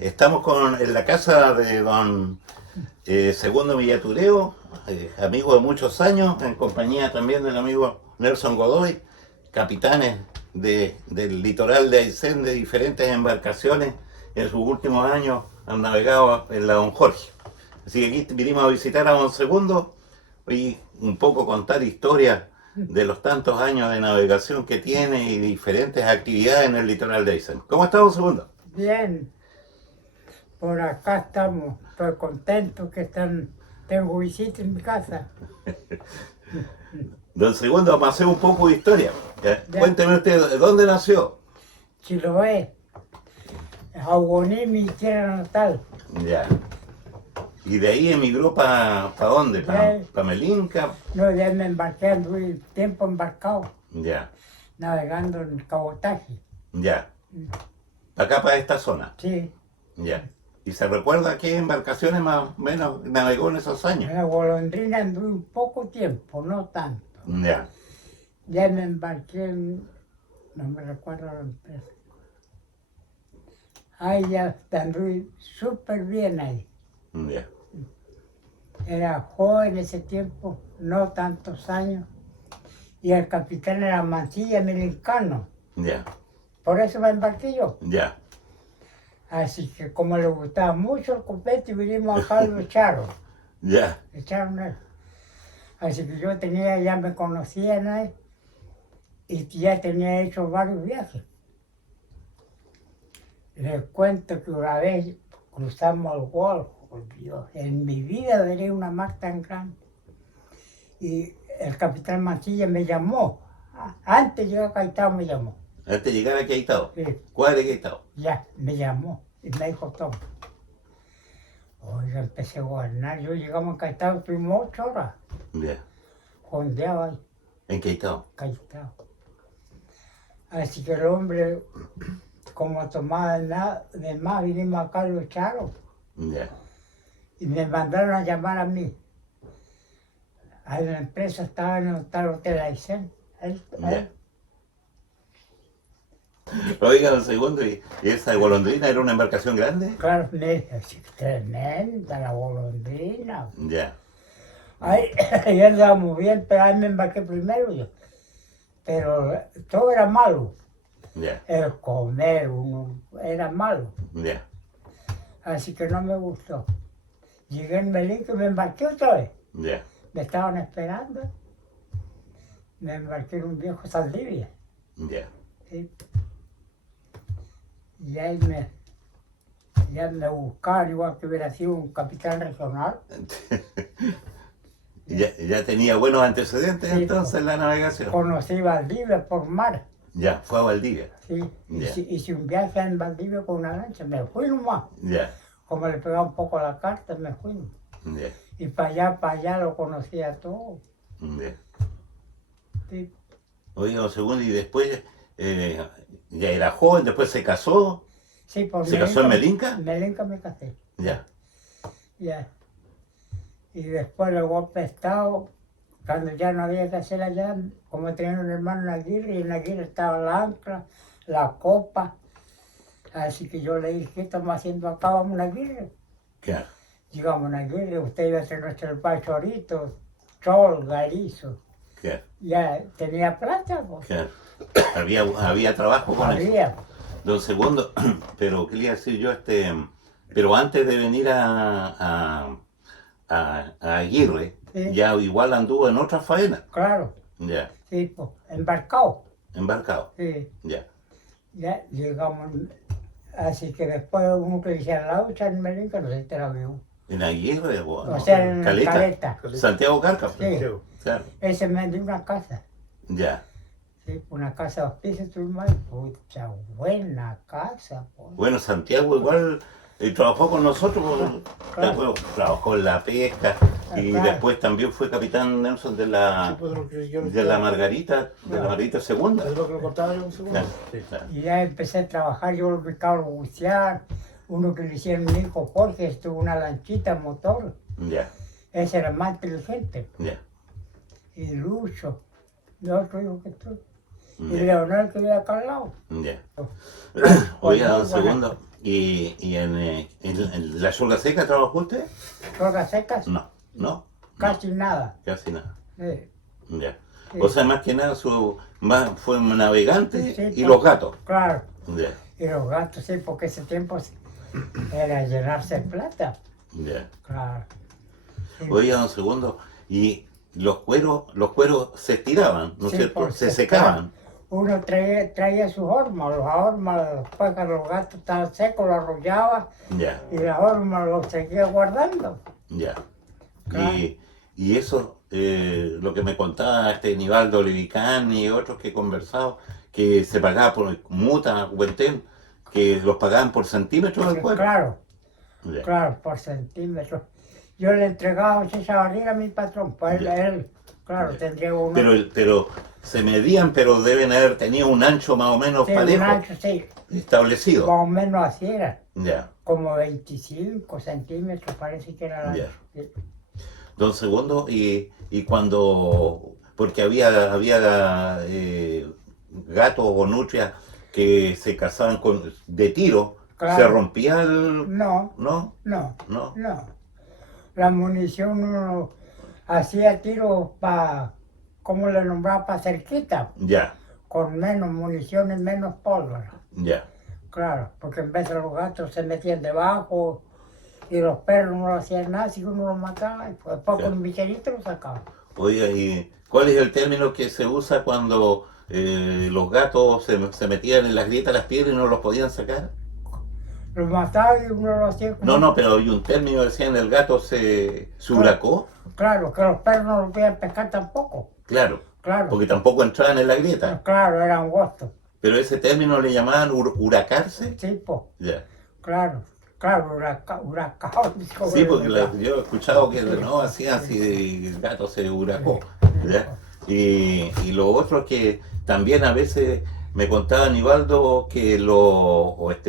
Estamos en la casa de don Segundo Villatureo, amigo de muchos años, en compañía también del amigo Nelson Godoy, capitanes del litoral de Aysén de diferentes embarcaciones. En sus últimos años han navegado en la Don Jorge. Así que aquí vinimos a visitar a don Segundo y un poco contar historias de los tantos años de navegación que tiene y diferentes actividades en el litoral de Aysén. ¿Cómo está, don Segundo? Bien, por acá estamos, estoy contento que tengo visita en mi casa. Don Segundo, vamos a hacer un poco de historia. Ya. Cuénteme usted, ¿de dónde nació? Chiloé, Jauboní, mi tierra natal. Ya. ¿Y de ahí emigró para dónde? ¿Para Ya. Melinca? No, ya me embarqué, anduve tiempo embarcado, Ya, navegando en cabotaje. ya. Acá para esta zona. Sí, Ya. ¿Y se recuerda qué embarcaciones más o menos navegó en esos años? en la Golondrina anduve un poco tiempo, no tanto. Ya, Ya me embarqué no me recuerdo la empresa. Ahí ya anduve súper bien ahí. ya, Era joven ese tiempo, no tantos años, y el capitán era Mancilla Melincano, ya, por eso me embarqué yo. ya, Así que como le gustaba mucho el copete, vinimos acá a lo echaron, ya, echaron él. Así que yo tenía, ya me conocían ahí, y ya tenía hecho varios viajes. Les cuento que una vez cruzamos el Golfo, Dios, en mi vida veré una mar tan grande. Y el capitán Mancilla me llamó, antes de llegar a Caetano me llamó. Antes de llegar aquí a Queitao. Sí, ¿Cuál es Queitao? ya, me llamó y me dijo, toma. Oiga, empecé a gobernar, yo llegamos a Caetano, estuvimos 8 horas, Ya. jondeaba ahí, En Queitao. Caetano. Así que el hombre, como tomaba de más, vinimos acá, lo echaron. Ya. Y me mandaron a llamar a mí. A la empresa estaba en el tal Hotel Aysén. Ya. Oiga, don Segundo, ¿y esa golondrina era una embarcación grande? Claro, me dijo, "Sí, tremenda la golondrina". Ya, Ahí, ahí andábamos bien, pero ahí me embarqué primero yo. Pero todo era malo. ya, El comer era malo. ya, Así que no me gustó. Llegué en Melinca y me embarqué otra vez. ya, Me estaban esperando. Me embarqué en un viejo Saldivia. ya. ¿Sí? Y ahí ya me buscaban igual que hubiera sido un capitán regional. Ya tenía buenos antecedentes Sí, entonces en la navegación. Conocí Valdivia por mar. Ya, fue a Valdivia. ¿Sí? Ya. Hice un viaje en Valdivia con una lancha. Me fui nomás. Ya, Como le pegaba un poco la carta, me fui nomás. ya, Y para allá lo conocía todo. ya. ¿Sí? Oiga, don Segundo, y después ya era joven, después se casó. Sí, por ¿Se casó en Melinca? En Melinca me casé. Ya, Ya. Y después el golpe de Estado, cuando ya no había que hacer allá, como tenía un hermano en Aguirre, y en Aguirre estaba la ancla, la copa. Así que yo le dije, ¿qué estamos haciendo acá? Vamos a Aguirre. claro, Llegamos a Aguirre, usted iba a ser nuestro Chorito, Chol, Garizo. claro, Ya tenía plata, pues. claro. Había trabajo con eso. Había. Don Segundo, pero quería decir yo, pero antes de venir a Aguirre, Sí. ya igual anduvo en otra faena. Claro, Ya, sí, pues, embarcado. embarcado. Sí, Ya, ya llegamos. Así que después uno que decía la lucha en Melinca, no sé si te la vio. en Aguirre O sea, en Caleta. Santiago Carca. Sí. Claro, Ese me dio una casa. ya. Sí, una casa de hospicio, tuvimos ahí. Pucha, buena casa, pues. Bueno, Santiago igual trabajó con nosotros, Claro. bueno, trabajó en la pesca y Claro. después también fue capitán Nelson de Sí, la, pues, lo que yo de la Margarita, de la Margarita Segunda. Es lo que lo contaba yo un segundo. Claro, Sí. claro. Y ya empecé a trabajar, yo lo ubicaba a bucear. Uno que le hicieron mi hijo Jorge, estuvo una lanchita a motor. Ya, Ese era más inteligente. ya, Y Lucho, de otro hijo que tuve. Y Leonel que vive acá al lado. Ya. Con Oiga, muy don buena- Segundo, ¿y en la Yunga Seca trabajó usted? Drogas secas, No, no, casi nada. casi nada. Sí, Ya. sí. O sea, más que nada fue un navegante Sí, y pues, los gatos. Claro. Ya, Y los gastos, sí, porque ese tiempo era llenarse de plata. ya. Claro. Sí. Oiga, don Segundo, y los cueros se estiraban, ¿no es Sí, cierto? porque Se secaban. Uno traía sus hormas, los hormas, después que los gatos estaban secos, los arrollaba Ya, y las hormas los seguía guardando. ya. Claro. Y eso, lo que me contaba este Nivaldo Olivicán y otros que he conversado, que se pagaba por muta, Huentén, que los pagaban por centímetros del cuero. Claro, Ya, claro, por centímetros. Yo le entregaba esa barriga a mi patrón, pues Ya. él, claro, Ya. tendría uno. pero se medían, pero deben haber tenido un ancho más o menos Sí, un parejo, ancho, sí, establecido. más o menos así era, Ya. como 25 centímetros parece que era el Ya. ancho. Sí. Don Segundo, y cuando, porque había gatos o nutrias que se cazaban de tiro, Claro. se rompía el... No, ¿No? no, ¿No? no. La munición uno hacía tiros para, ¿cómo le nombraba? Para cerquita, Ya, con menos munición y menos pólvora. ya. Claro, porque en vez de los gatos se metían debajo y los perros no hacían nada, si uno los mataba, y después Claro. con un bicherito los sacaba. Oiga, ¿y cuál es el término que se usa cuando los gatos se metían en las grietas de las piedras y no los podían sacar? Los mataba y uno lo hacía como... No, pero hay un término, decían, el gato se huracó. Claro, que los perros no los podían pescar tampoco. Claro, Claro, porque tampoco entraban en la grieta. claro, era angostos. Pero ese término le llamaban huracarse. Sí, pues, Ya. claro, huracán. Sí, porque yo he escuchado que no hacían así, el gato se huracó. ¿Ya? Y lo otro que también a veces me contaba Nivaldo que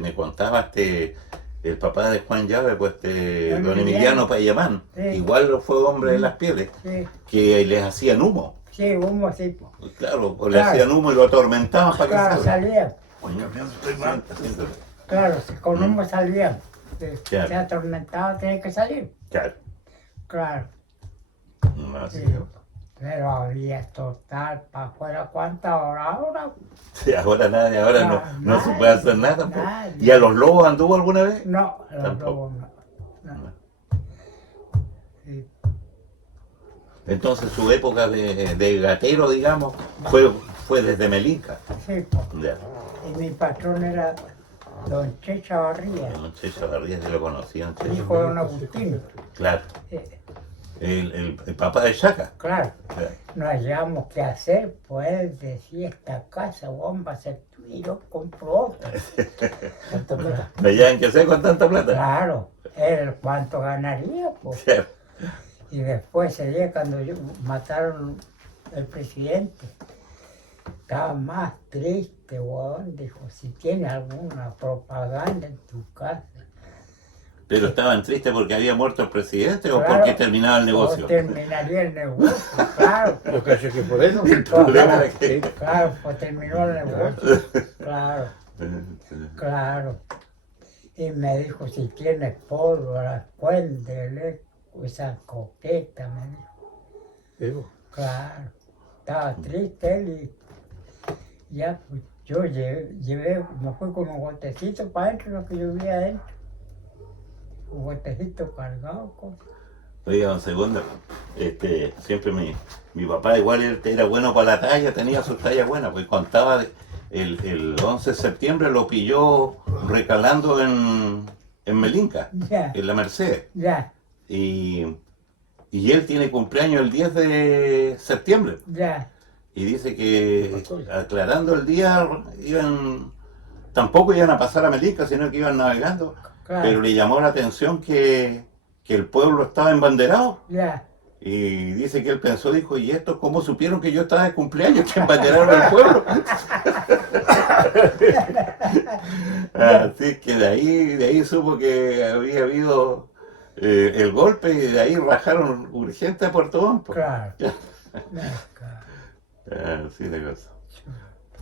me contaba el papá de Juan Llave, pues don Emiliano Payamán, Sí. igual fue hombre de las pieles, Sí, que les hacían humo. sí, humo, sí, pues. Claro, pues le Claro. hacían humo y lo atormentaban para que Claro, salga. salían. Sí, Claro, con humo salían. Claro. Se atormentaba, tenía que salir. claro. Claro, Así sí. Pero había total para afuera. ¿Cuántas horas ahora? Sí, ahora nadie, ahora no se puede hacer nada. pues. Nadie. ¿Y a los lobos anduvo alguna vez? No, los Tampoco. lobos no. No. Sí. Entonces su época de gatero, digamos, fue desde Melinca. Sí, pues. Ya. Y mi patrón era don Checha Barría, Don Checho García, que lo conocían. Checho. hijo de don Agustín. Claro. Eh, El papá de Chaca. claro, Claro. no hallamos qué hacer, pues él decía, esta casa, bomba, se tuya y yo compro otra. ¿Cuánta plata? ¿Allá en qué sé con tanta plata? Claro, él cuánto ganaría, pues. Claro. Y después ese día cuando mataron al presidente, estaba más triste, weón. Dijo, si tienes alguna propaganda en tu casa. ¿Pero estaban tristes porque había muerto el presidente o Claro, porque terminaba el negocio? o terminaría el negocio, claro. Yo cacho que por eso. El problema era que... Claro, pues terminó el negocio. Claro, claro. Y me dijo, si tienes pólvora, cuéntele esa coqueta, me dijo. Digo, Claro, estaba triste él y ya pues, yo me fui con un botecito para adentro, lo que yo vi adentro. Un botecito cargado con... Oiga, un segundo, siempre mi papá igual él era bueno para la talla, tenía sus tallas buenas, pues contaba, el 11 de septiembre lo pilló recalando en Melinca, Ya, en la Merced, ya, y él tiene cumpleaños el 10 de septiembre, ya, y dice que aclarando el día, tampoco iban a pasar a Melinca, sino que iban navegando, pero claro, le llamó la atención que el pueblo estaba embanderado. ya. Y dice que él pensó, dijo, ¿y esto cómo supieron que yo estaba de cumpleaños? Que embanderaron el pueblo. Así que de ahí supo que había habido el golpe y de ahí rajaron urgente a Puerto Montt. Claro. Ya. Claro. Así de cosa.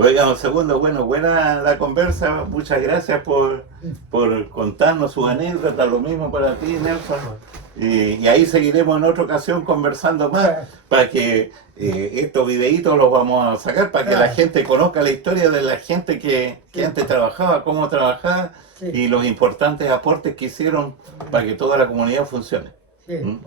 Oiga, don Segundo, bueno, buena la conversa, muchas gracias por contarnos sus anécdotas, lo mismo para ti, Nelson. Y ahí seguiremos en otra ocasión conversando más, para que estos videitos los vamos a sacar, para que la gente conozca la historia de la gente que antes trabajaba, cómo trabajaba, Sí. y los importantes aportes que hicieron para que toda la comunidad funcione. Sí. ¿Mm?